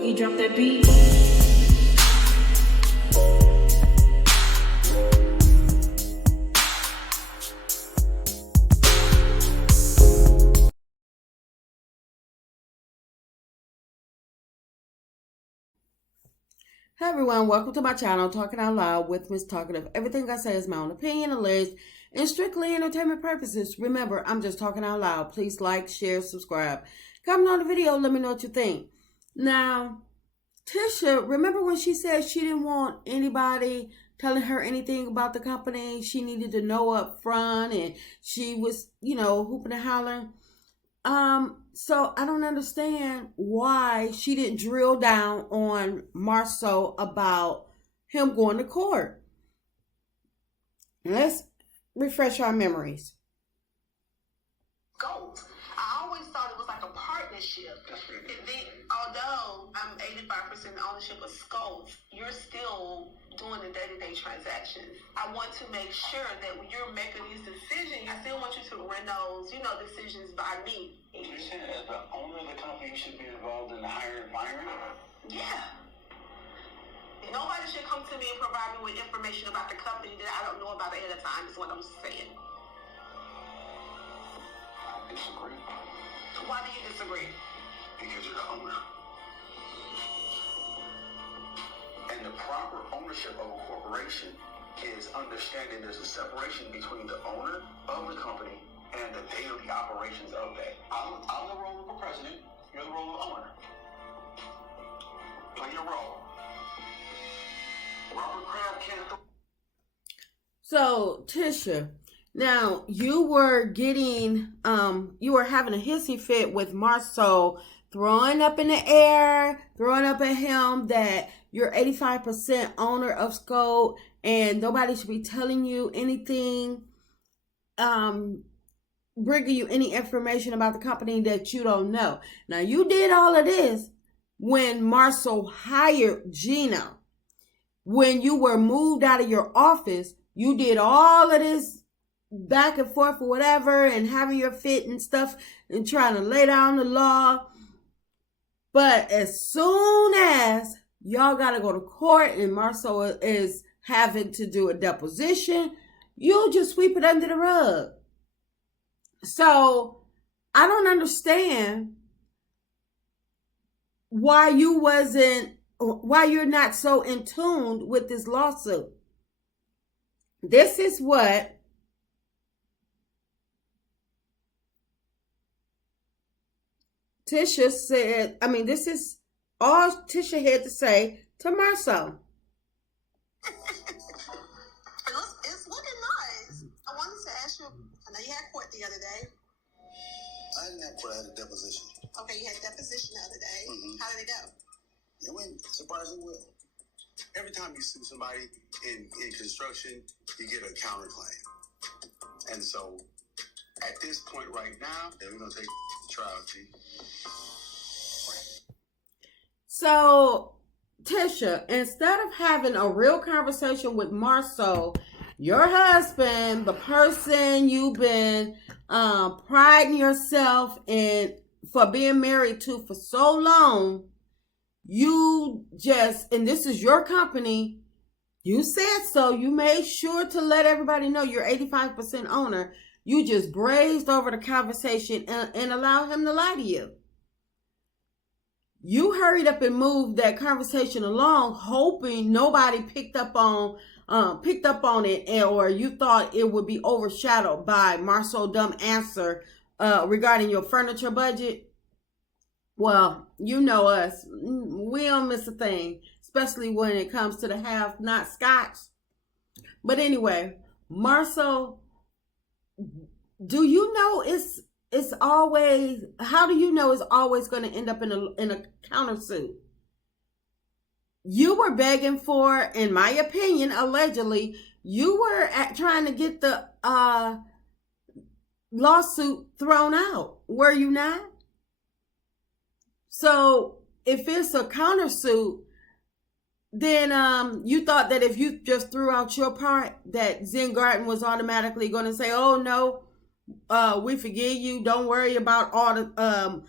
Boogie, drop that beat. Hey everyone, welcome to my channel, Talking Out Loud with Miss Talkative. Everything I say is my own opinion, alleged, and strictly entertainment purposes. Remember, I'm just talking out loud. Please like, share, subscribe. Comment on the video, let me know what you think. Now, Tisha, remember when she said she didn't want anybody telling her anything about the company? She needed to know up front, and she was, hooping and hollering. So I don't understand why she didn't drill down on Marceau about him going to court. Let's refresh our memories. Scholt. I always thought it was like a partnership. And then, although I'm 85% ownership of Scholt, you're still doing the day-to-day transactions. I want to make sure that when you're making these decisions, I still want you to run those, decisions by me. You're saying as the owner of the company, you should be involved in the hiring and firing? Yeah. Nobody should come to me and provide me with information about the company that I don't know about ahead of time, is what I'm saying. I disagree. Why do you disagree? Because you're the owner. And the proper ownership of a corporation is understanding there's a separation between the owner of the company and the daily operations of that. I'm the role of the president, you're the role of the owner. Play your role. Robert Kraft can't... So, Tisha, now you were having a hissy fit with Marceau, throwing up in the air, throwing up at him that you're 85% owner of Scholt and nobody should be telling you anything, bringing you any information about the company that you don't know. Now, you did all of this when Marceau hired Gino. When you were moved out of your office, you did all of this back and forth or whatever and having your fit and stuff and trying to lay down the law. But as soon as y'all got to go to court and Marceau is having to do a deposition, you'll just sweep it under the rug. So I don't understand why you're not so in tune with this lawsuit. This is what Tisha said. This is all Tisha had to say to Marceau. It's looking nice. I wanted to ask you, I know you had court the other day. I didn't have court, I had a deposition. Okay, you had a deposition the other day. Mm-hmm. How did it go? It went surprisingly well. Every time you sue somebody in construction, you get a counterclaim. And so, at this point right now, we're going to take the trial, G. So, Tisha, instead of having a real conversation with Marceau, your husband, the person you've been priding yourself in for being married to for so long, and this is your company, you said so, you made sure to let everybody know you're 85% owner. You just grazed over the conversation and allowed him to lie to you. You hurried up and moved that conversation along, hoping nobody picked up on it, or you thought it would be overshadowed by Marceau's dumb answer regarding your furniture budget. Well, you know us. We don't miss a thing, especially when it comes to the half, not scotch. But anyway, Marceau, do you know it's always, how do you know it's always going to end up in a countersuit? You were begging for, in my opinion, allegedly, you were trying to get the lawsuit thrown out. Were you not? So if it's a countersuit, then you thought that if you just threw out your part, that Zen Garden was automatically going to say, oh no, we forgive you. Don't worry about all the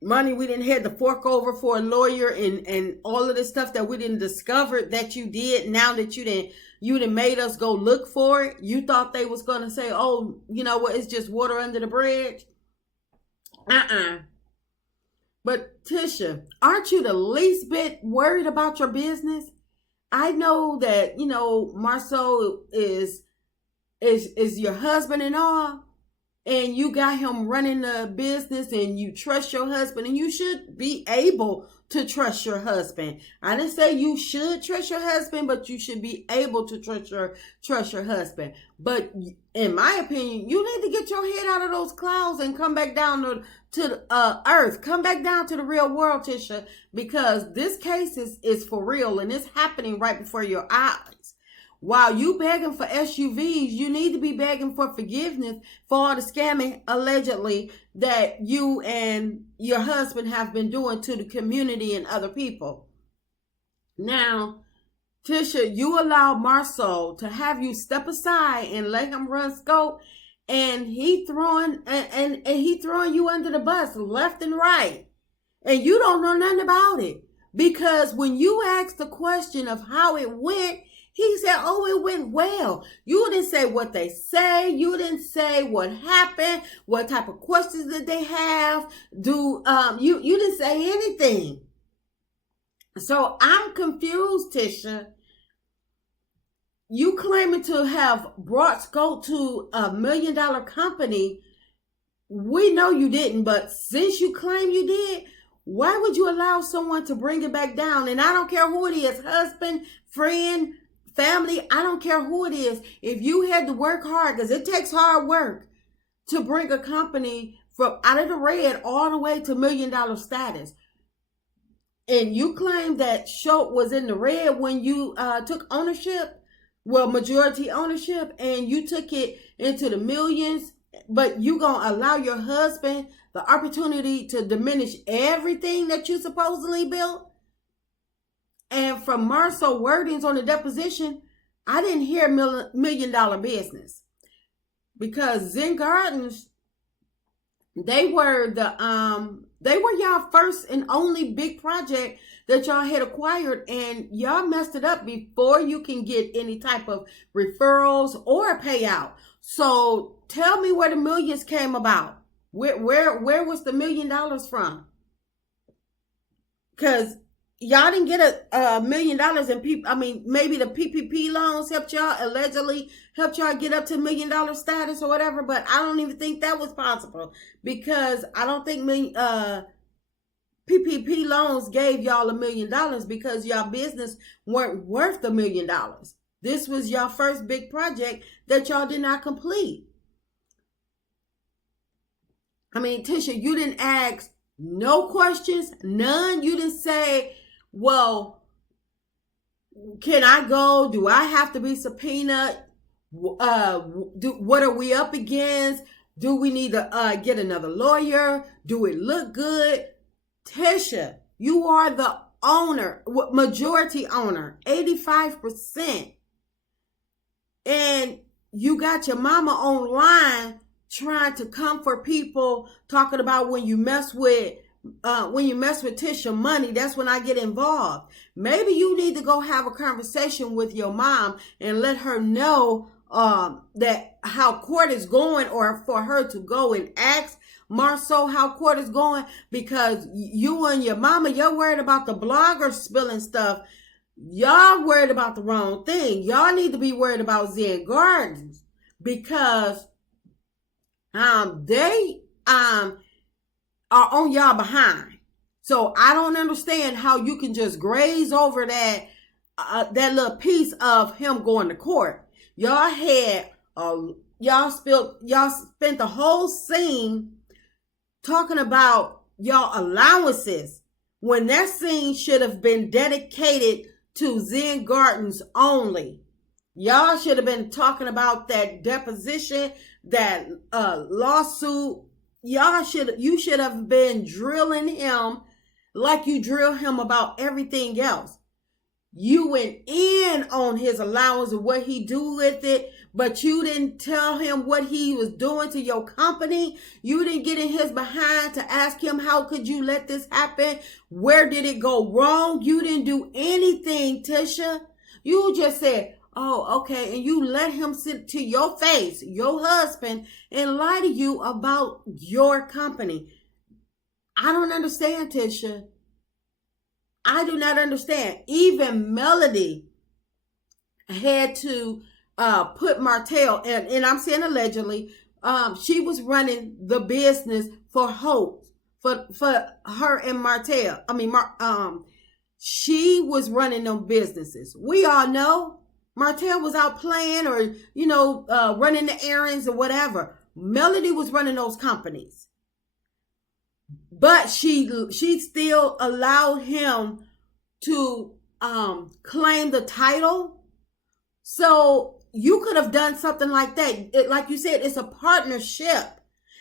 money we didn't have to fork over for a lawyer and all of this stuff that we didn't discover that you did. Now that you didn't made us go look for it. You thought they was going to say, oh, you know what, it's just water under the bridge. But Tisha, aren't you the least bit worried about your business? I know that, Marceau is your husband and all, and you got him running the business, and you trust your husband, and you should be able to trust your husband. I didn't say you should trust your husband, but you should be able to trust your husband. But in my opinion, you need to get your head out of those clouds and come back down to earth. Come back down to the real world, Tisha, because this case is for real, and it's happening right before your eyes. While you begging for SUVs, you need to be begging for forgiveness for all the scamming, allegedly, that you and your husband have been doing to the community and other people. Now, Tisha, you allow Marceau to have you step aside and let him run Scholt, and he throwing you under the bus left and right, and you don't know nothing about it, because when you asked the question of how it went, he said, oh, it went well. You didn't say what they say. You didn't say what happened. What type of questions did they have? You didn't say anything. So I'm confused, Tisha. You claiming to have brought Scholt to $1 million company. We know you didn't, but since you claim you did, why would you allow someone to bring it back down? And I don't care who it is, husband, friend, family, I don't care who it is. If you had to work hard, because it takes hard work to bring a company from out of the red all the way to $1 million status. And you claim that Scholt was in the red when you took ownership, majority ownership, and you took it into the millions, but you gonna allow your husband the opportunity to diminish everything that you supposedly built? And from Marceau wordings on the deposition, I didn't hear $1 million business, because Zen Gardens, they were y'all first and only big project that y'all had acquired, and y'all messed it up before you can get any type of referrals or payout. So tell me where the millions came about. Where was the $1 million from? Because y'all didn't get $1 million in people. I mean, maybe the PPP loans allegedly helped y'all get up to $1 million status or whatever. But I don't even think that was possible, because I don't think PPP loans gave y'all $1 million, because y'all business weren't worth $1 million. This was y'all first big project that y'all did not complete. I mean, Tisha, you didn't ask no questions, none. You didn't say, well, can I go? Do I have to be subpoenaed? What are we up against? Do we need to get another lawyer? Do it look good? Tisha, you are the owner, majority owner, 85%. And you got your mama online trying to comfort people, talking about when you mess with Tisha money, that's when I get involved. Maybe you need to go have a conversation with your mom and let her know that how court is going, or for her to go and ask Marceau how court is going, because you and your mama, you're worried about the blogger spilling stuff. Y'all worried about the wrong thing. Y'all need to be worried about Zen Gardens, because they are on y'all behind. So I don't understand how you can just graze over that little piece of him going to court. Y'all had y'all spent the whole scene talking about y'all allowances, when that scene should have been dedicated to Zen Gardens only. Y'all should have been talking about that deposition, that lawsuit. You should have been drilling him like you drill him about everything else. You went in on his allowance and what he do with it, but you didn't tell him what he was doing to your company. You didn't get in his behind to ask him, how could you let this happen? Where did it go wrong? You didn't do anything, Tisha. You just said, oh, okay. And you let him sit to your face, your husband, and lie to you about your company. I don't understand, Tisha. I do not understand. Even Melody had to put Martell, and I'm saying allegedly, she was running the business for Hope, for her and Martell. She was running them businesses. We all know Martell was out playing or, running the errands or whatever. Melody was running those companies. But she still allowed him to claim the title. So you could have done something like that. Like you said, it's a partnership.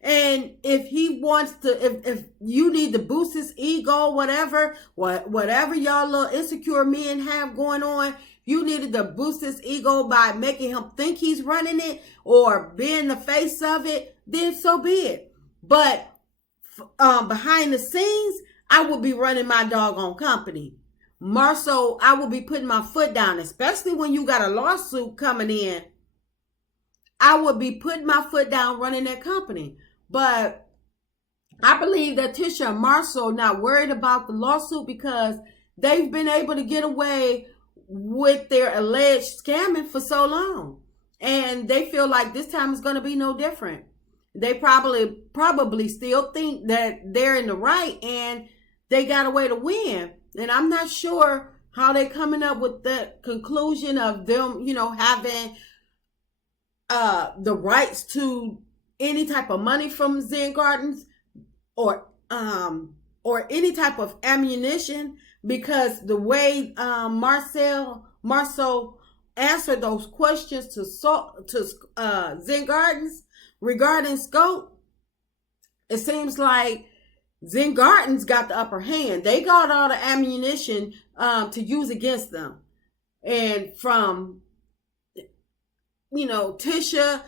And if he wants to, if you need to boost his ego, whatever y'all little insecure men have going on, you needed to boost his ego by making him think he's running it or being the face of it, then so be it. But behind the scenes, I would be running my doggone company. More so, I would be putting my foot down, especially when you got a lawsuit coming in. I would be putting my foot down running that company. But I believe that Tisha and Marcel not worried about the lawsuit because they've been able to get away with their alleged scamming for so long. And they feel like this time is going to be no different. They probably still think that they're in the right and they got a way to win. And I'm not sure how they're coming up with the conclusion of them, having the rights to any type of money from Zen Gardens or any type of ammunition, because the way Marcel answered those questions to Zen Gardens regarding Scholt, it seems like Zen Gardens got the upper hand. They got all the ammunition to use against them. And from, Tisha,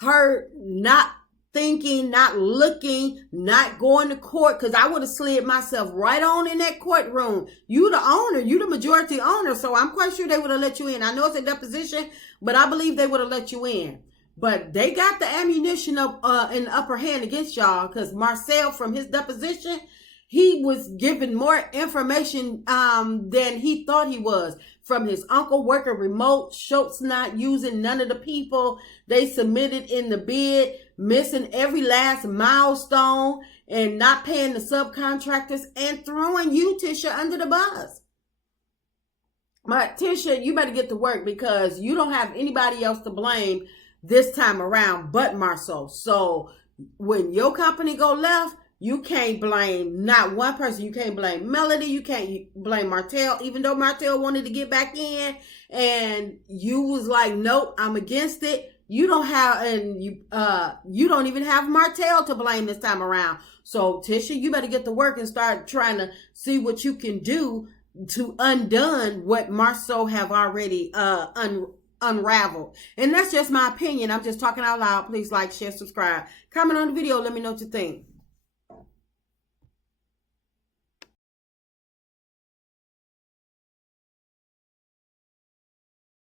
her not thinking, not looking, not going to court, because I would have slid myself right on in that courtroom. You the owner, you the majority owner, so I'm quite sure they would have let you in. I know it's a deposition, but I believe they would have let you in. But they got the ammunition up in the upper hand against y'all, because Marcel, from his deposition, he was given more information than he thought he was. From his uncle working remote, Schultz not using none of the people they submitted in the bid, missing every last milestone, and not paying the subcontractors, and throwing you, Tisha, under the bus. But Tisha, you better get to work, because you don't have anybody else to blame this time around but Marcel. So when your company go left, you can't blame not one person. You can't blame Melody. You can't blame Martell, even though Martell wanted to get back in and you was like, nope, I'm against it. You don't have, and you don't even have Martell to blame this time around. So Tisha, you better get to work and start trying to see what you can do to undone what Marcel have already unraveled. And that's just my opinion. I'm just talking out loud. Please like, share, subscribe, comment on the video. Let me know what you think.